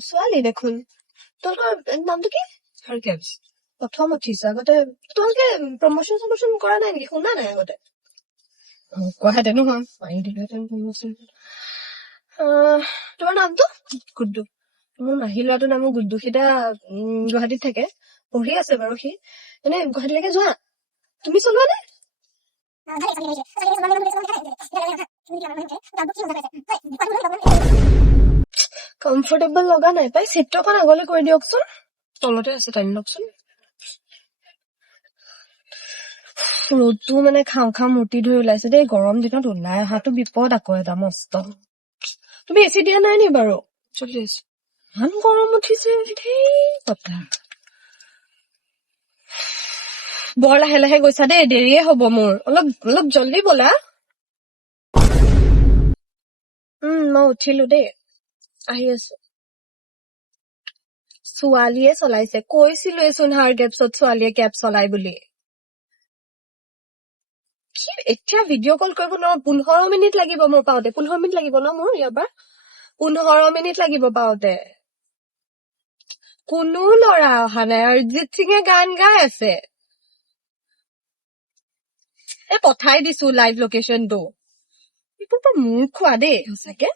ছোৱালী দেখোন তোমালোকৰ নামটো কি Her caps. প্ৰথম উঠিছে আগতে তোমালোকে প্ৰমোচন কৰা নাই নেকি শুনা নাই আগতে কোৱাহেঁতেন নহয় মাৰি দিলোহেঁতেন প্ৰমোচন তোমাৰ নামটো গুড্ডু মোৰ মাহী ল'ৰাটোৰ নামো গুড্ডু সিটা গুৱাহাটীত থাকে পঢ়ি আছে বাৰু সি এনে গুৱাহাটীলৈকে যোৱা তুমি চলোৱা নে কমফৰ্টেবল লগা নাই পাই চিটটো অকণ আগলৈ কৰি দিয়কচোন তলতে আছে টানি লওকচোন ৰ'দটো মানে খাওঁ মূৰ্তি ধৰি ওলাইছে দেই গৰম দিনত ওলাই অহাটো বিপদ আকৌ এটা মস্ত তুমি এচি দিয়া নাই নি বাৰু চলি আছে ইমান গৰম উঠিছে ধেই কথা বৰ লাহে লাহে গৈছা দেই দেৰিয়ে হব মোৰ অলপ জল্দি বলা মই উঠিলো দেই আহি আছো ছোৱালীয়ে চলাইছে কৈছিলোৱেচোন হাৰ কেপছত ছোৱালীয়ে কেব চলাই বুলি এতিয়া ভিডিঅ' কল কৰিব নোৱাৰো 15 মিনিট লাগিব মোৰ পাওঁতে 15 মিনিট লাগিব ন মোৰ ইয়াৰ পৰা 15 মিনিট লাগিব পাওঁতে কোনো ল'ৰা অহা নাই অৰিজিত সিঙে গান গাই আছে পঠাই দিছো লাইভ লোকেশ্যনটো এইটো তো মোৰ খোৱা দেই সঁচাকে